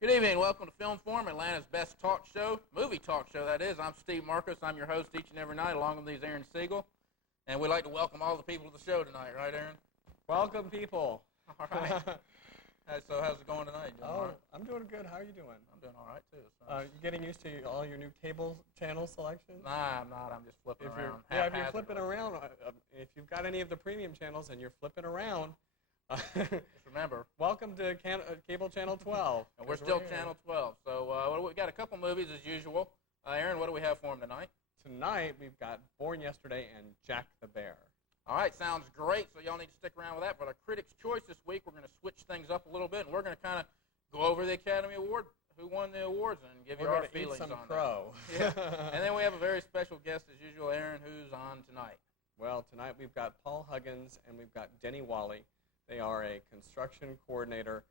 Good evening. Welcome to Film Forum, Atlanta's best talk show, movie talk show, that is. I'm Steve Markos. I'm your host each and every night, along with these Aaron Siegel. And we'd like to welcome all the people to the show tonight, right, Aaron? Welcome, people. All right. So how's it going tonight? Doing all right? I'm doing good. How are you doing? I'm doing all right, too. So. You getting used to all your new cable channel selections? Nah, I'm not. I'm just flipping around. If you're flipping around, if you've got any of the premium channels and you're flipping around, just remember, welcome to cable channel 12. And we're still channel 12. So we've got a couple movies as usual. Aaron, what do we have for them tonight? Tonight we've got Born Yesterday and Jack the Bear. All right, sounds great. So y'all need to stick around with that. For our Critics' Choice this week, we're going to switch things up a little bit, and we're going to kind of go over the Academy Award, who won the awards, and give you our feelings on crow. That. Yeah. And then we have a very special guest as usual, Aaron, who's on tonight. Well, tonight we've got Paul Huggins and we've got Denny Walley. They are a construction coordinator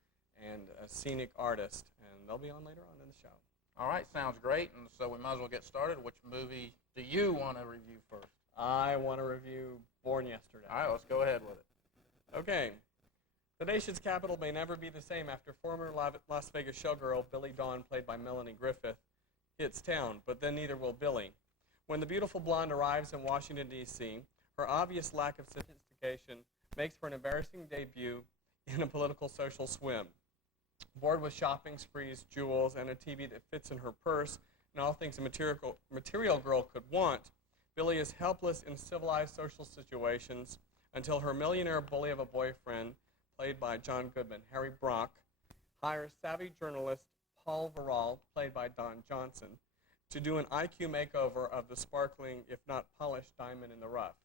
and a scenic artist, and they'll be on later on in the show. All right, sounds great. And so we might as well get started. Which movie do you want to review first? I want to review Born Yesterday. All right, let's go ahead with it. Okay. The nation's capital may never be the same after former Las Vegas showgirl Billy Dawn, played by Melanie Griffith, hits town, but then neither will Billy. When the beautiful blonde arrives in Washington, D.C., her obvious lack of sophistication makes for an embarrassing debut in a political social swim. Bored with shopping sprees, jewels, and a TV that fits in her purse, and all things a material girl could want, Billy is helpless in civilized social situations until her millionaire bully of a boyfriend, played by John Goodman, Harry Brock, hires savvy journalist Paul Verral, played by Don Johnson, to do an IQ makeover of the sparkling, if not polished, diamond in the rough.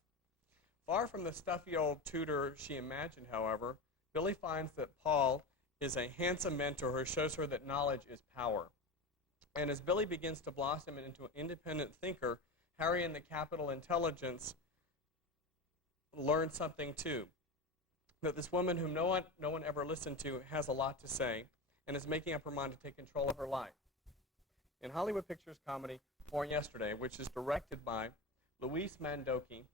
Far from the stuffy old tutor she imagined, however, Billy finds that Paul is a handsome mentor who shows her that knowledge is power. And as Billy begins to blossom into an independent thinker, Harry and the Capital Intelligence learn something too. That this woman whom no one ever listened to has a lot to say and is making up her mind to take control of her life. In Hollywood Pictures comedy Born Yesterday, which is directed by Luis Mandoki,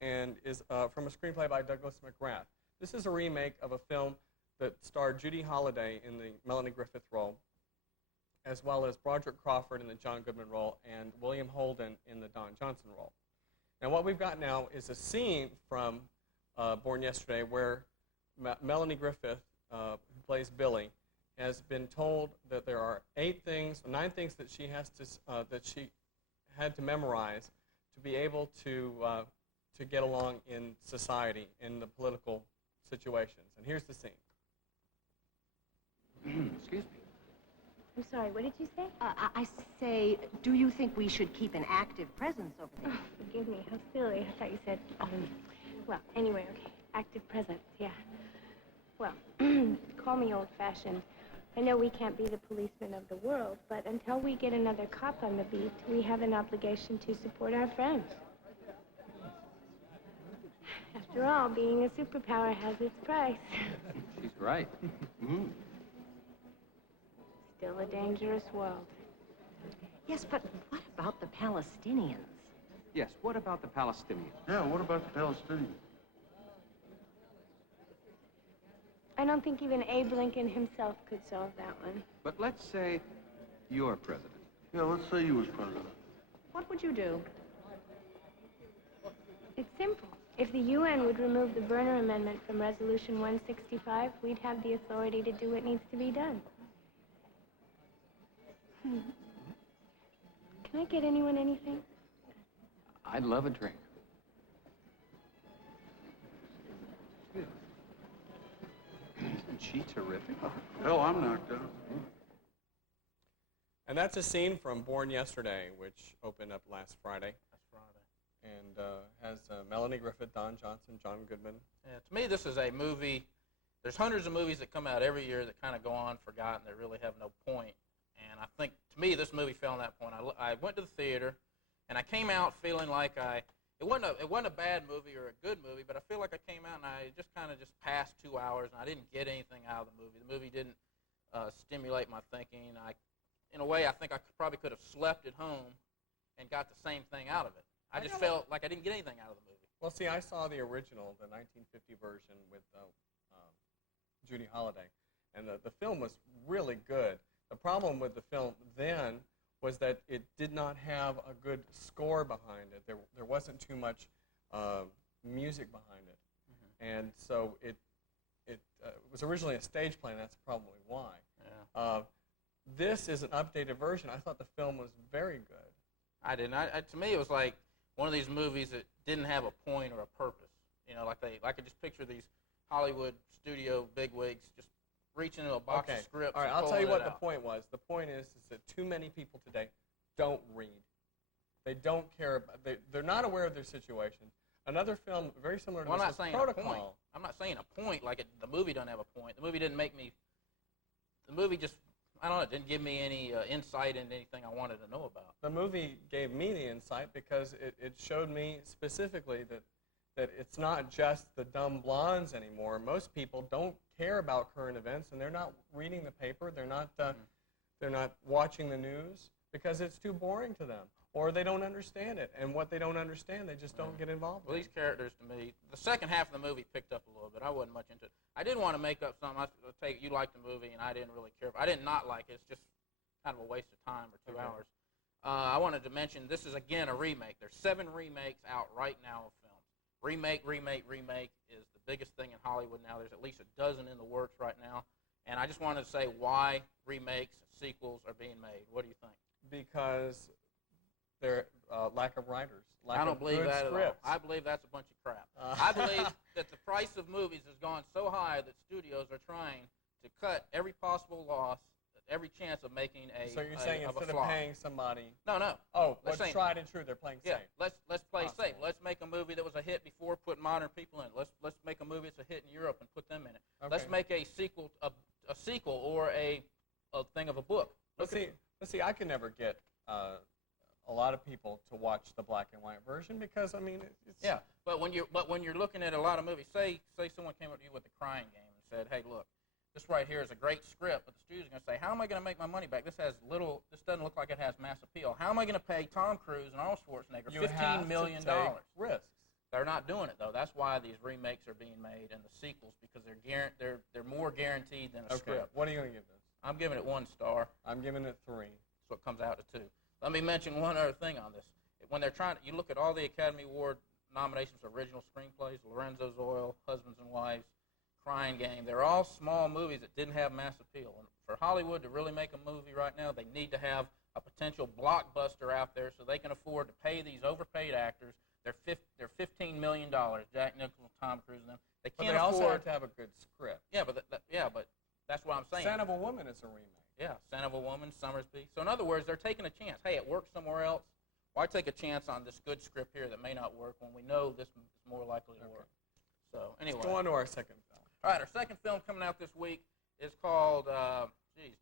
and is from a screenplay by Douglas McGrath. This is a remake of a film that starred Judy Holliday in the Melanie Griffith role, as well as Broderick Crawford in the John Goodman role, and William Holden in the Don Johnson role. And what we've got now is a scene from Born Yesterday where Melanie Griffith, who plays Billy, has been told that there are 9 things that she has to that she had to memorize to be able to get along in society, in the political situations. And here's the scene. Excuse me. I'm sorry, what did you say? I say, do you think we should keep an active presence over there? Oh, forgive me, how silly. I thought you said, well, anyway, okay. Active presence, yeah. Well, call me old-fashioned. I know we can't be the policemen of the world, but until we get another cop on the beat, we have an obligation to support our friends. After all, being a superpower has its price. She's right. Still a dangerous world. Yes, but what about the Palestinians? Yes, what about the Palestinians? Yeah, what about the Palestinians? I don't think even Abe Lincoln himself could solve that one. But let's say you're president. Yeah, let's say you was president. What would you do? It's simple. If the UN would remove the Berner Amendment from Resolution 165, we'd have the authority to do what needs to be done. Can I get anyone anything? I'd love a drink. Isn't she terrific? Hell, I'm knocked out. And that's a scene from Born Yesterday, which opened up last Friday. That's Friday. And has Melanie Griffith, Don Johnson, John Goodman. Yeah, to me, this is a movie. There's hundreds of movies that come out every year that kind of go on forgotten. They really have no point. And I think, to me, this movie fell on that point. I went to the theater, and I came out feeling like it wasn't a bad movie or a good movie, but I feel like I came out and I just kind of passed 2 hours, and I didn't get anything out of the movie. The movie didn't stimulate my thinking. In a way, I think I probably could have slept at home and got the same thing out of it. I just felt like I didn't get anything out of the movie. Well, see, I saw the original, the 1950 version with Judy Holliday, and the film was really good. The problem with the film then was that it did not have a good score behind it. There wasn't too much music behind it. And so it was originally a stage play, and that's probably why. Yeah. This is an updated version. I thought the film was very good. I didn't. To me, it was like one of these movies that didn't have a point or a purpose. You know, I could just picture these Hollywood studio bigwigs just reaching into a box of scripts. All right, and I'll tell you pulling what it the out. point was. The point is that too many people today don't read. They don't care. They're not aware of their situation. Another film very similar to Well, this I'm not is saying a point. Protocol. I'm not saying a point like the movie doesn't have a point. The movie didn't make me. The movie just, I don't know, it didn't give me any insight into anything I wanted to know about. The movie gave me the insight because it showed me specifically that it's not just the dumb blondes anymore. Most people don't care about current events, and they're not reading the paper. They're not watching the news because it's too boring to them, or they don't understand it. And what they don't understand, they just don't get involved Well, in. these characters, to me, the second half of the movie picked up a little bit. I wasn't much into it. I did want to make up something. You liked the movie, and I didn't really care. I did not like it. It's just kind of a waste of time for 2 hours. I wanted to mention this is, again, a remake. There's 7 remakes out right now of films. Remake is the biggest thing in Hollywood now. There's at least a dozen in the works right now. And I just wanted to say why remakes and sequels are being made. What do you think? Because there lack of writers, lack I don't of believe good that scripts. at all. I believe that's a bunch of crap. I believe that the price of movies has gone so high that studios are trying to cut every possible loss, every chance of making So you're saying a instead of flop. paying somebody, No. oh, Let's what's say- tried and true, they're playing Yeah, safe. let's play Possible. safe. Let's make a movie that was a hit before, put modern people in it. Let's make a movie that's a hit in Europe and put them in it. Let's Okay. make a sequel or a thing of a book. Let's see. I can never get a lot of people to watch the black and white version because I mean, it's Yeah, but when you're looking at a lot of movies, say someone came up to you with a Crying Game and said, "Hey, look, this right here is a great script," but the studio's going to say, "How am I going to make my money back? This doesn't look like it has mass appeal. How am I going to pay Tom Cruise and Arnold Schwarzenegger you $15 have million?" to take risks. They're not doing it though. That's why these remakes are being made and the sequels, because they're more guaranteed than a Okay, script. what are you going to give this? I'm giving it 1 star. I'm giving it 3. So it comes out to 2. Let me mention one other thing on this. When they're you look at all the Academy Award nominations for original screenplays, Lorenzo's Oil, Husbands and Wives, Crying Game, they're all small movies that didn't have mass appeal. And for Hollywood to really make a movie right now, they need to have a potential blockbuster out there so they can afford to pay these overpaid actors. They're $15 million, Jack Nicholson, Tom Cruise, and them. They But can't they afford. also have to have a good script. Yeah, but that's what I'm saying. Son of a Woman is a remake. Yeah, Son of a Woman, Summersby. So in other words, they're taking a chance. Hey, it works somewhere else. Why take a chance on this good script here that may not work when we know this is more likely to work? So anyway. Let's go on to our second film. All right, our second film coming out this week is called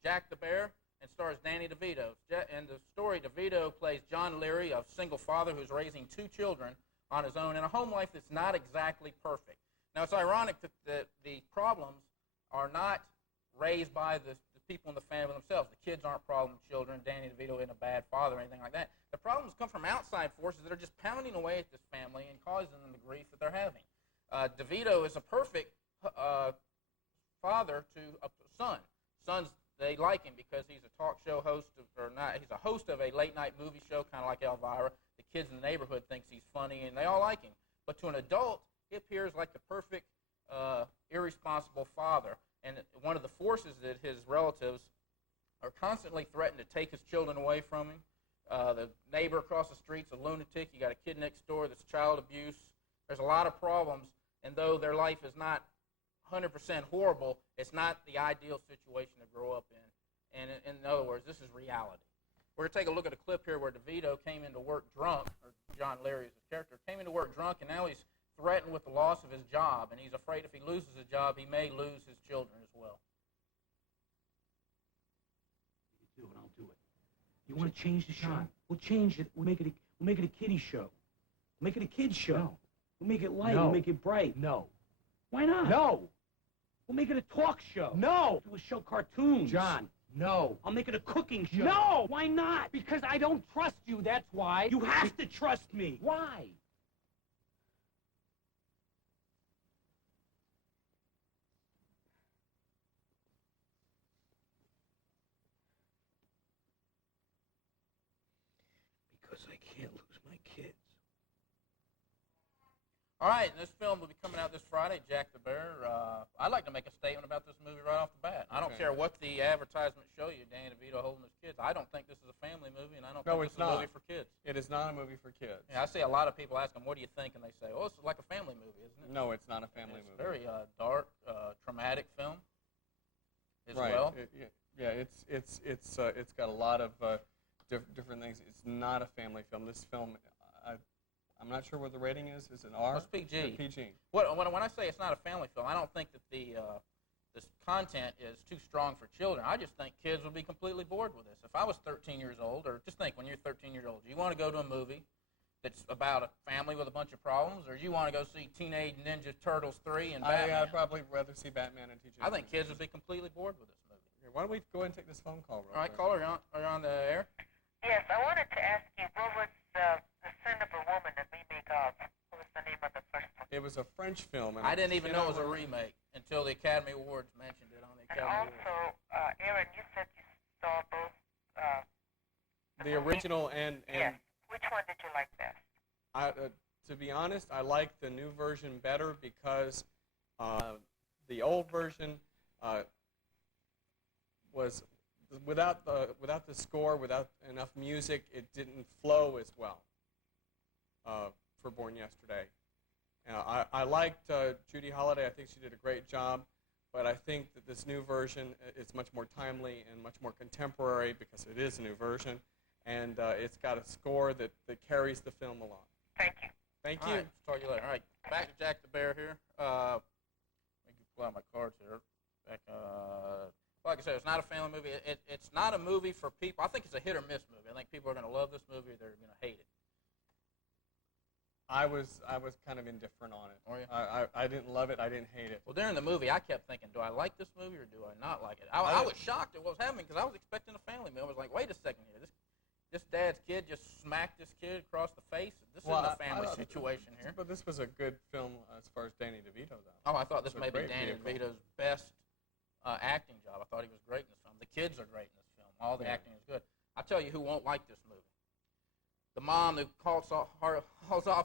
Jack the Bear, and stars Danny DeVito. And the story, DeVito plays John Leary, a single father who's raising 2 children on his own in a home life that's not exactly perfect. Now, it's ironic that the problems are not raised by the people in the family themselves. The kids aren't problem children. Danny DeVito isn't a bad father or anything like that. The problems come from outside forces that are just pounding away at this family and causing them the grief that they're having. DeVito is a perfect father to a son. Sons, they like him because he's a talk show host, he's a host of a late-night movie show, kind of like Elvira. The kids in the neighborhood thinks he's funny, and they all like him. But to an adult, he appears like the perfect, irresponsible father. And one of the forces that his relatives are constantly threatening to take his children away from him. The neighbor across the street's a lunatic. You got a kid next door that's child abuse. There's a lot of problems, and though their life is not 100% horrible, it's not the ideal situation to grow up in. And in other words, this is reality. We're going to take a look at a clip here where DeVito came into work drunk, or John Leary is his character, came into work drunk, and now he's threatened with the loss of his job, and he's afraid if he loses his job, he may lose his children as well. You do, and I'll do it. You want to change the show? We'll change it. We'll make it a kiddie show. We'll make it a kids show. No. We'll make it light. No. We'll make it bright. No. Why not? No. We'll make it a talk show. No. We'll show cartoons. John. No. I'll make it a cooking show. No. Why not? Because I don't trust you, that's why. You have to trust me. Why? I can't lose my kids. All right, and this film will be coming out this Friday, Jack the Bear. I'd like to make a statement about this movie right off the bat. I don't care what the advertisements show you, Danny DeVito holding his kids. I don't think this is a family movie, and I don't think this is a movie for kids. It is not a movie for kids. Yeah, I see a lot of people ask them, what do you think? And they say, oh, it's like a family movie, isn't it? No, it's not a family movie. It's a very dark, traumatic film as right. well. It's got a lot of different things. It's not a family film. This film, I'm not sure what the rating is. Is it R? It's PG. PG. When I say it's not a family film, I don't think that this content is too strong for children. I just think kids would be completely bored with this. If I was 13 years old, or just think when you're 13 years old, do you want to go to a movie that's about a family with a bunch of problems, or do you want to go see Teenage Ninja Turtles 3 and Batman? I'd probably rather see Batman and Teenage. I think kids would be completely bored with this movie. Okay, why don't we go ahead and take this phone call real All right, quick? caller, are you on the air? Yes, I wanted to ask you, what was the Sin of a Woman, the remake of? What was the name of the first one? It was a French film. And I didn't even know it was a remake until the Academy Awards mentioned it on the And Academy Awards. also, Aaron, you said you saw both the original and yes. Which one did you like best? To be honest, I like the new version better because the old version was without the score, without enough music, it didn't flow as well for Born Yesterday. I liked Judy Holliday. I think she did a great job, but I think that this new version is much more timely and much more contemporary because it is a new version, and it's got a score that carries the film along. Thank you. Thank All you. right, talk to you later. All right, back to Jack the Bear here. Let me pull out my cards here. Like I said, it's not a family movie. It's not a movie for people. I think it's a hit or miss movie. I think people are going to love this movie or they're going to hate it. I was kind of indifferent on it. Were you? I didn't love it. I didn't hate it. Well, during the movie, I kept thinking, do I like this movie or do I not like it? I was shocked at what was happening because I was expecting a family movie. I was like, wait a second here. This dad's kid just smacked this kid across the face. This isn't a family situation here. But this was a good film as far as Danny DeVito, though. Oh, I thought this It's a may be great Danny vehicle. DeVito's best acting job. I thought he was great in this film. The kids are great in this film. All the acting is good. I'll tell you who won't like this movie. The mom who hauls off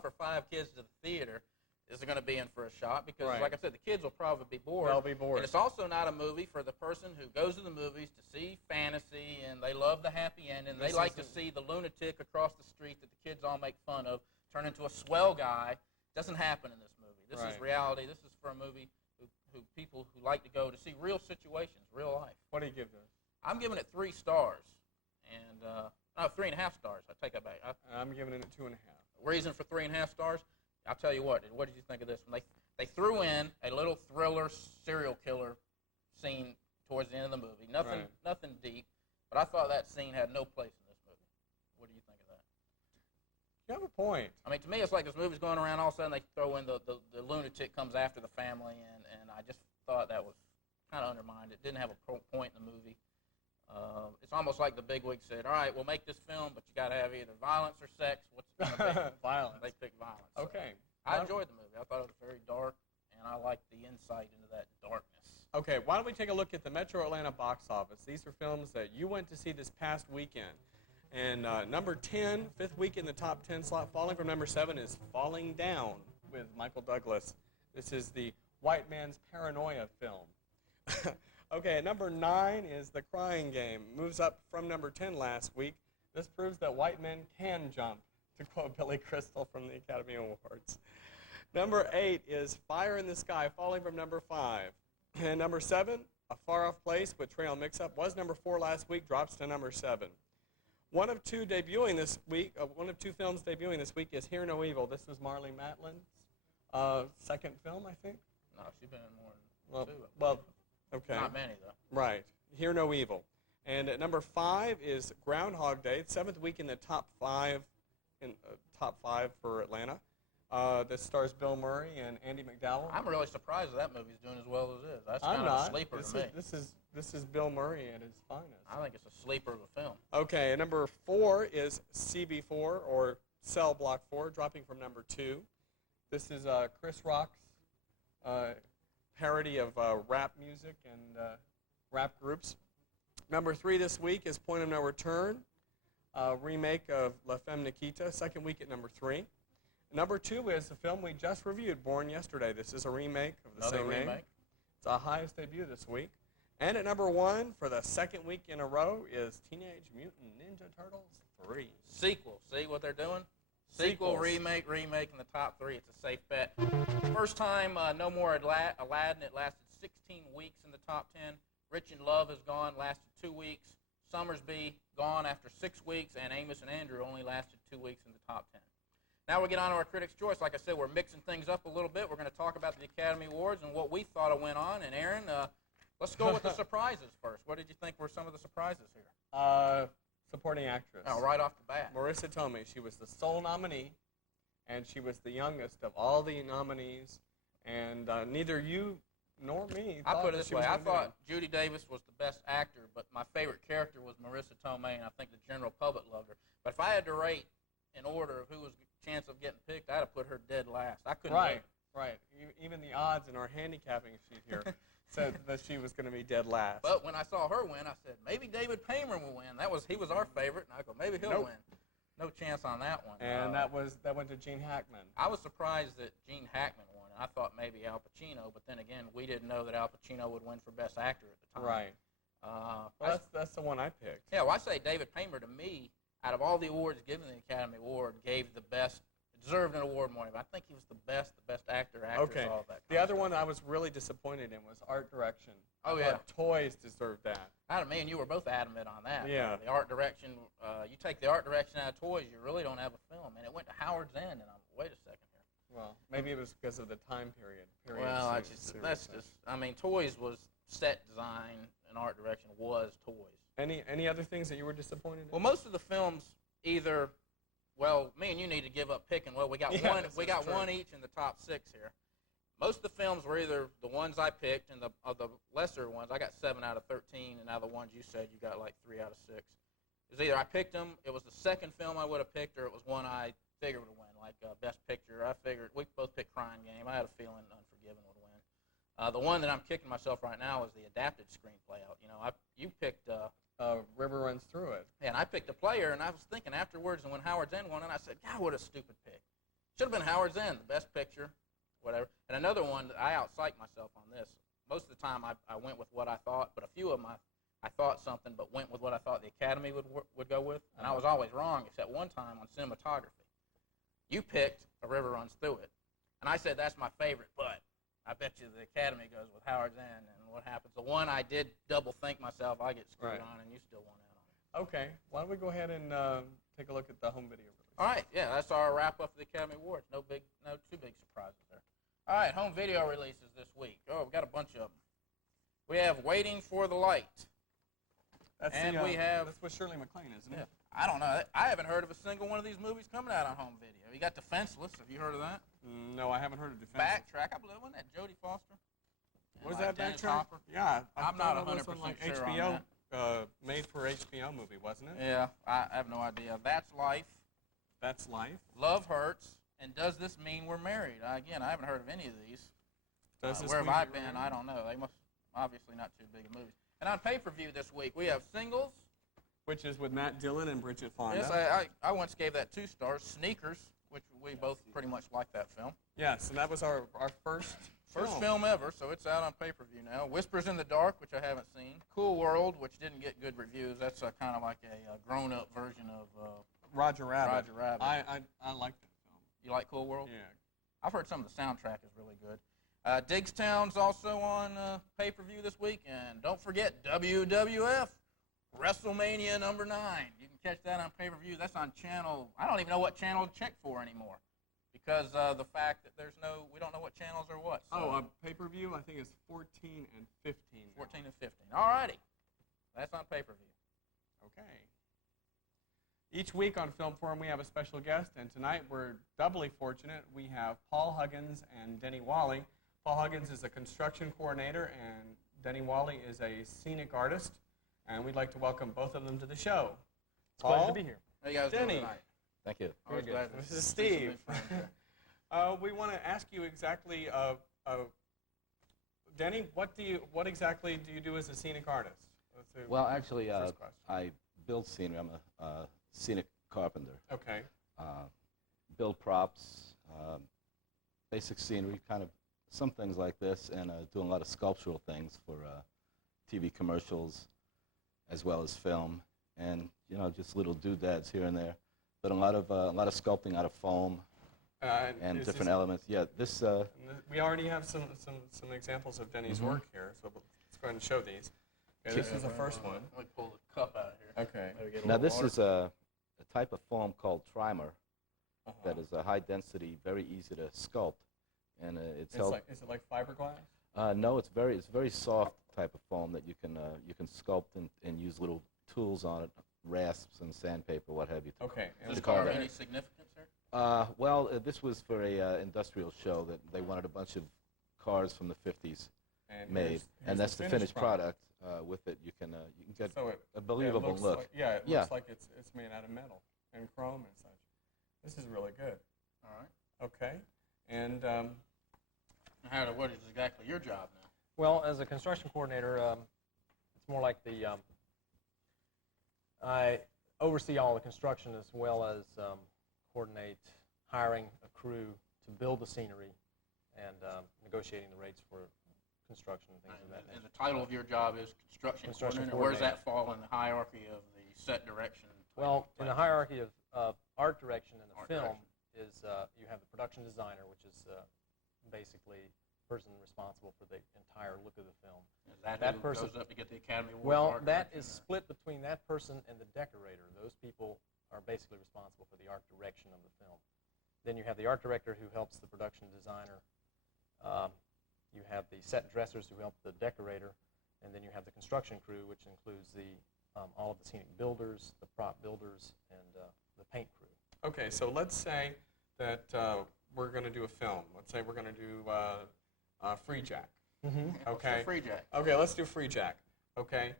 her 5 kids to the theater is going to be in for a shot because, like I said, the kids will probably be bored. They'll be bored. And it's also not a movie for the person who goes to the movies to see fantasy and they love the happy ending. They like to see the lunatic across the street that the kids all make fun of turn into a swell guy. Doesn't happen in this movie. This is reality. This is for a movie who people who like to go to see real situations, real life. What do you give this? I'm giving it 3 stars. And, 3.5 stars. I take that back. I'm giving it a 2.5. Reason for 3.5 stars? I'll tell you what. What did you think of this one? They threw in a little thriller serial killer scene towards the end of the movie. Nothing deep, but I thought that scene had no place in this movie. What do you think of that? You have a point. I mean, to me, it's like this movie's going around. All of a sudden, they throw in the lunatic comes after the family, and I just thought that was kind of undermined. It didn't have a point in the movie. It's almost like the bigwig said, all right, we'll make this film, but you got to have either violence or sex. What's it going to be? Violence. They picked violence. Okay. I enjoyed the movie. I thought it was very dark, and I liked the insight into that darkness. Okay, why don't we take a look at the Metro Atlanta box office. These are films that you went to see this past weekend. And number 10, 5th week in the top 10 slot, falling from number 7 is Falling Down with Michael Douglas. This is the white man's paranoia film. Okay, at number 9 is The Crying Game. Moves up from number 10 last week. This proves that white men can jump, to quote Billy Crystal from the Academy Awards. Number 8 is Fire in the Sky, falling from number 5. And number 7, A Far Off Place with Trail Mix-Up, was number 4 last week, drops to number 7. One of two films debuting this week is Hear No Evil. This is Marlee Matlin's second film, I think. No, she's been in more than 2. Well, okay. Not many, though. Right. Hear No Evil. And at number 5 is Groundhog Day, 7th week in the top 5 for Atlanta. This stars Bill Murray and Andy McDowell. I'm really surprised that movie's doing as well as it is. That's kind of a sleeper to me. This is Bill Murray at his finest. I think it's a sleeper of a film. Okay, and number 4 is CB4 or Cell Block 4, dropping from number 2. This is Chris Rock's parody of rap music and rap groups. Number 3 this week is Point of No Return. remake of La Femme Nikita, second week at number 3. Number 2 is a film we just reviewed, Born Yesterday. This is a remake of the Another same name. remake. It's our highest debut this week. And at number 1 for the second week in a row is Teenage Mutant Ninja Turtles 3. Sequel. See what they're doing? Sequel, Sequels. remake in the top 3. It's a safe bet. First time, No More Aladdin. It lasted 16 weeks in the top 10. Rich in Love is gone, lasted 2 weeks. Summersby gone after 6 weeks, and Amos and Andrew only lasted 2 weeks in the top 10. Now we get on to our Critics' Choice. Like I said, we're mixing things up a little bit. We're going to talk about the Academy Awards and what we thought went on. And Aaron, let's go with the surprises first. What did you think were some of the surprises here? Supporting actress. Oh, right off the bat. Marissa Tomei. She was the sole nominee, and she was the youngest of all the nominees. And neither you nor me I thought put it that this she way. was I gonna do thought it. Judy Davis was the best actor, but my favorite character was Marissa Tomei, and I think the general public loved her. But if I had to rate in order of who was chance of getting picked, I'd have put her dead last. I couldn't Right, wait. right. Even the odds in our handicapping sheet here said that she was going to be dead last. But when I saw her win, I said, maybe David Paymer will win. He was our favorite, and I go, maybe he'll Nope. win. No chance on that one. And that went to Gene Hackman. I was surprised that Gene Hackman won. I thought maybe Al Pacino, but then again, we didn't know that Al Pacino would win for Best Actor at the time. Right. Well, that's the one I picked. Yeah, well, I say David Paymer, to me, out of all the awards given the Academy Award, gave the best, deserved an award more. But I think he was the best actor, actress, Okay. all of that. The other one I was really disappointed in was art direction. Oh, I yeah. thought Toys deserved that. Me and you were both adamant on that. Yeah. The art direction, you take the art direction out of Toys, you really don't have a film. And it went to Howard's End, and I'm, wait a second here. Well, maybe it was because of the time period. Well, series. Toys was set design and art direction was Toys. Any other things that you were disappointed in? Well, most of the films either, well, me and you need to give up picking. Well, we got Yeah, one. We that's got true. one each in the top 6 here. Most of the films were either the ones I picked, and of the lesser ones, I got 7 out of 13, and out of the ones you said, you got like 3 out of 6. It was either I picked them, it was the second film I would have picked, or it was one I figured would win, like Best Picture. I figured we both picked Crying Game. I had a feeling Unforgiven would win. The one that I'm kicking myself right now is the adapted screenplay. You picked. River Runs Through It. Yeah, and I picked a player, and I was thinking afterwards, and when Howard's End won, and I said, God, what a stupid pick. Should have been Howard's End, the Best Picture, whatever. And another one, I out-psyched myself on this. Most of the time, I went with what I thought, but a few of them, I thought something, but went with what I thought the Academy would go with, and I was always wrong, except one time on cinematography. You picked A River Runs Through It, and I said that's my favorite, but I bet you the Academy goes with Howard's End, and what happens? The one I did double think myself, I get screwed Right. on, and you still won out on it. Okay. Why don't we go ahead and take a look at the home video release? All right, yeah, that's our wrap up for the Academy Awards. No too big surprises there. All right, home video releases this week. Oh, we got a bunch of them. We have Waiting for the Light. That's that's with Shirley MacLaine, isn't it? I don't know. I haven't heard of a single one of these movies coming out on home video. You got Defenseless. Have you heard of that? No, I haven't heard of Defense. Backtrack. I believe, wasn't that Jodie Foster? Was And, that Dennis Backtrack? Hopper? Yeah. I'm not thought it was 100% on, like sure on HBO, made for HBO movie, wasn't it? Yeah, I have no idea. That's Life. That's Life. Love Hurts. And Does This Mean We're Married? Again, I haven't heard of any of these. Does this Where have mean I you're been? married? I don't know. They must obviously not too big of movies. And on pay-per-view this week, we have Singles. Which is with Matt Dillon and Bridget Fonda. Yes, I once gave that 2 stars. Sneakers, which we both pretty much like that film. Yes, and that was our first Film ever, so it's out on pay-per-view now. Whispers in the Dark, which I haven't seen. Cool World, which didn't get good reviews. That's kind of like a grown-up version of Roger Rabbit. Roger Rabbit. I liked that film. You like Cool World? Yeah. I've heard some of the soundtrack is really good. Digstown's also on pay-per-view this week. And don't forget WWF WrestleMania #9. You can catch that on pay-per-view. That's on channel. I don't even know what channel to check for anymore because the fact that we don't know what channels are what. So Pay-per-view, I think it's 14 and 15. 14 and 15. All righty. That's on pay-per-view. Okay. Each week on Film Forum, we have a special guest, and tonight we're doubly fortunate. We have Paul Huggins and Denny Walley. Paul Huggins is a construction coordinator, and Denny Walley is a scenic artist, and we'd like to welcome both of them to the show. It's a pleasure to be here. How you guys doing Denny. tonight? Thank you. Always Very glad good. to This is see some Steve. new friends here. We want to ask you exactly, Denny, what exactly do you do as a scenic artist? That's the Well, actually, first question. I build scenery. I'm a scenic carpenter. Okay. Build props, basic scenery, kind of some things like this, and doing a lot of sculptural things for TV commercials as well as film, and just little doodads here and there. But a lot of sculpting out of foam and different elements. Yeah, this. We already have some examples of Denny's work here, so let's go ahead and show these. Okay, this is the first one. Let me pull the cup out of here. Okay. Now this is a type of foam called trimer that is a high density, very easy to sculpt, and it's held. Is it like fiberglass? No, it's very soft type of foam that you can sculpt and use little tools on it, rasps and sandpaper, what have you. Okay. Does this car have any significance, sir? Well, this was for a industrial show that they wanted a bunch of cars from the 50s made, and that's the finished product. With it, you can get a believable look. It looks like it's made out of metal and chrome and such. This is really good. All right. Okay. And what is exactly your job now? Well, as a construction coordinator, it's more like I oversee all the construction as well as coordinate hiring a crew to build the scenery and negotiating the rates for construction and things of that nature. And the title of your job is construction coordinator. Where does that fall in the hierarchy of the set direction? Well, in the hierarchy of art direction in the film is you have the production designer, which is basically the person responsible for the entire look of the film. Is that who goes up to get the Academy Award? Well, that is split between that person and the decorator. Those people are basically responsible for the art direction of the film. Then you have the art director who helps the production designer. You have the set dressers who help the decorator, and then you have the construction crew, which includes all of the scenic builders, the prop builders, and the paint crew. okay, so let's say that we're going to do a film. Let's say we're going to do Free Jack. Okay. Free Jack. Okay, let's do Free Jack. Okay,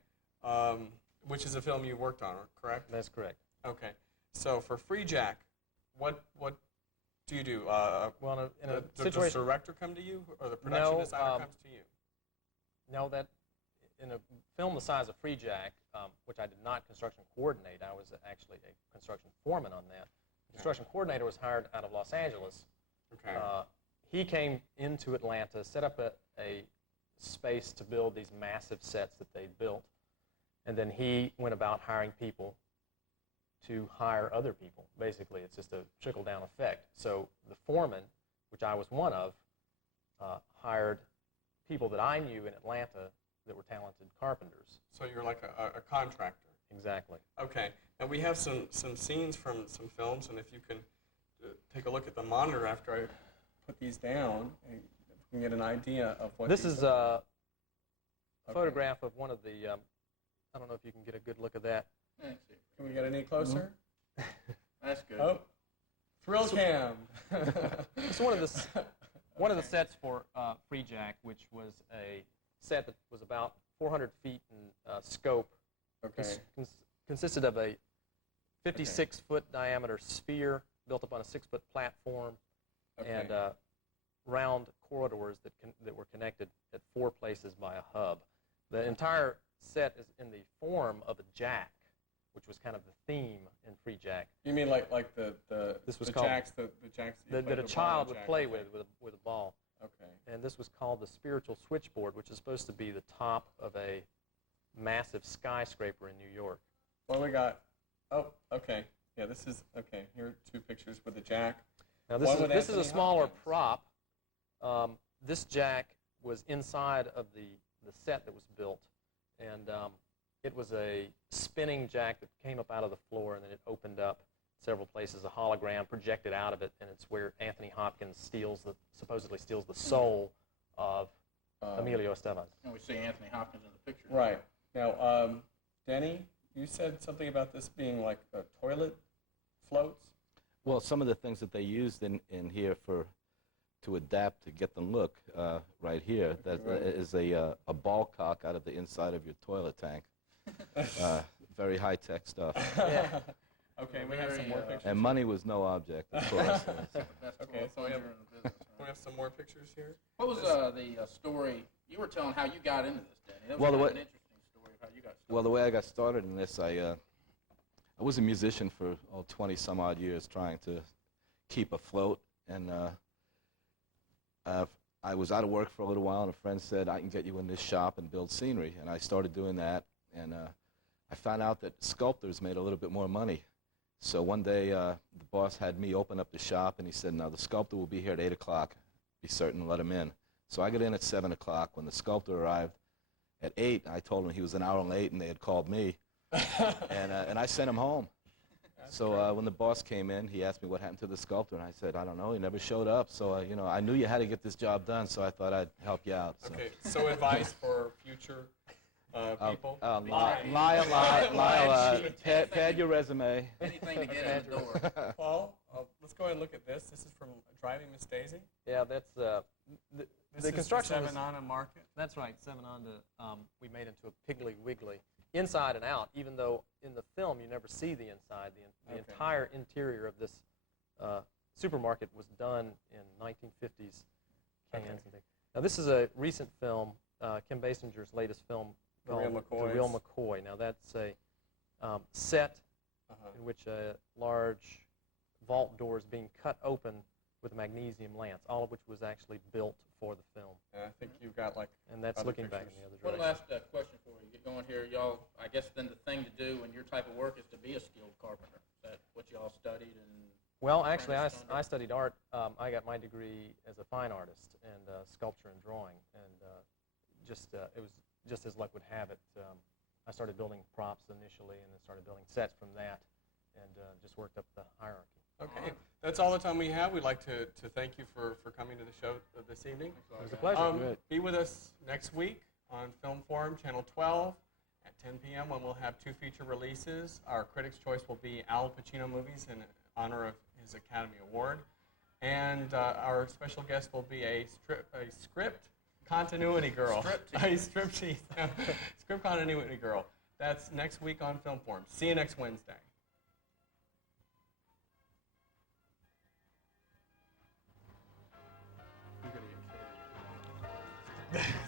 which is a film you worked on, correct? That's correct. Okay, so for Free Jack, what do you do? Well, in a does the director come to you, or the production designer comes to you? No, that in a film the size of Free Jack, which I did not construction coordinate, I was actually a construction foreman on that. The construction coordinator was hired out of Los Angeles. Okay. He came into Atlanta, set up a space to build these massive sets that they built, and then he went about hiring people to hire other people. Basically, it's just a trickle-down effect. So the foreman, which I was one of, hired people that I knew in Atlanta that were talented carpenters. So you're like a contractor. Exactly. Okay. And we have some scenes from some films, and if you can take a look at the monitor after I put these down, and we can get an idea of what this is a photograph of one of the, I don't know if you can get a good look at that. Can we get any closer? That's good. Oh, thrill cam. It's one of the sets for Free Jack, which was a set that was about 400 feet in scope. Okay. Consisted of a 56-foot diameter sphere built up on a 6-foot platform, and round corridors that were connected at 4 places by a hub. The entire set is in the form of a jack, which was kind of the theme in Free Jack. You mean like the this was the called jacks that a child would play with a ball. Okay. And this was called the spiritual switchboard, which is supposed to be the top of a massive skyscraper in New York. Well, we got. Oh, okay. Yeah, this is okay. Here are 2 pictures with the jack. Now this is a smaller prop. This jack was inside of the set that was built, and it was a spinning jack that came up out of the floor, and then it opened up several places. A hologram projected out of it, and it's where Anthony Hopkins supposedly steals the soul of Emilio Estevez. And we see Anthony Hopkins in the picture. Right. Now, Denny, you said something about this being like toilet floats? Well, some of the things that they used in here to adapt to get them look right here, that is a ball cock out of the inside of your toilet tank. Very high-tech stuff. Yeah. Okay, we have some more pictures. And money was no object, of course. Okay, so we have some more pictures here. What was the story you were telling how you got into this, Denny? That was an interesting story of how you got started. Well, the way I got started in this, I I was a musician for 20 some odd years trying to keep afloat, and I was out of work for a little while, and a friend said, I can get you in this shop and build scenery, and I started doing that, and I found out that sculptors made a little bit more money. So one day, the boss had me open up the shop, and he said, now the sculptor will be here at 8 o'clock. Be certain to let him in. So I got in at 7 o'clock. When the sculptor arrived at 8, I told him he was an hour late, and they had called me. And I sent him home. So when the boss came in, he asked me what happened to the sculptor, and I said, I don't know, he never showed up. So, you know, I knew you had to get this job done, so I thought I'd help you out. So. Okay, so advice for future people? Lie a lot. Pad your resume. Anything to get in the door. Paul, let's go ahead and look at this. This is from Driving Miss Daisy. Yeah, that's the construction. This is 7 on a market. That's right, 7 on to we made into a Piggly Wiggly, inside and out. Even though in the film you never see the inside, the entire interior of this supermarket was done in 1950s cans and things. Now this is a recent film, Kim Basinger's latest film. The Real McCoy. Now that's a set in which a large vault door is being cut open with a magnesium lance, all of which was actually built for the film. And I think you've got like. And that's looking back in the other direction. One last question for you. Get going here, y'all. I guess then the thing to do in your type of work is to be a skilled carpenter. Is that what y'all studied and? Well, actually, I studied art. I got my degree as a fine artist and sculpture and drawing, and it was. Just as luck would have it, I started building props initially and then started building sets from that and just worked up the hierarchy. Okay, that's all the time we have. We'd like to thank you for coming to the show this evening. It was a pleasure. Be with us next week on Film Forum, Channel 12 at 10 p.m. when we'll have 2 feature releases. Our Critics' Choice will be Al Pacino movies in honor of his Academy Award. And our special guest will be a script continuity girl. Script continuity girl. That's next week on Film Forum. See you next Wednesday. You're gonna get killed.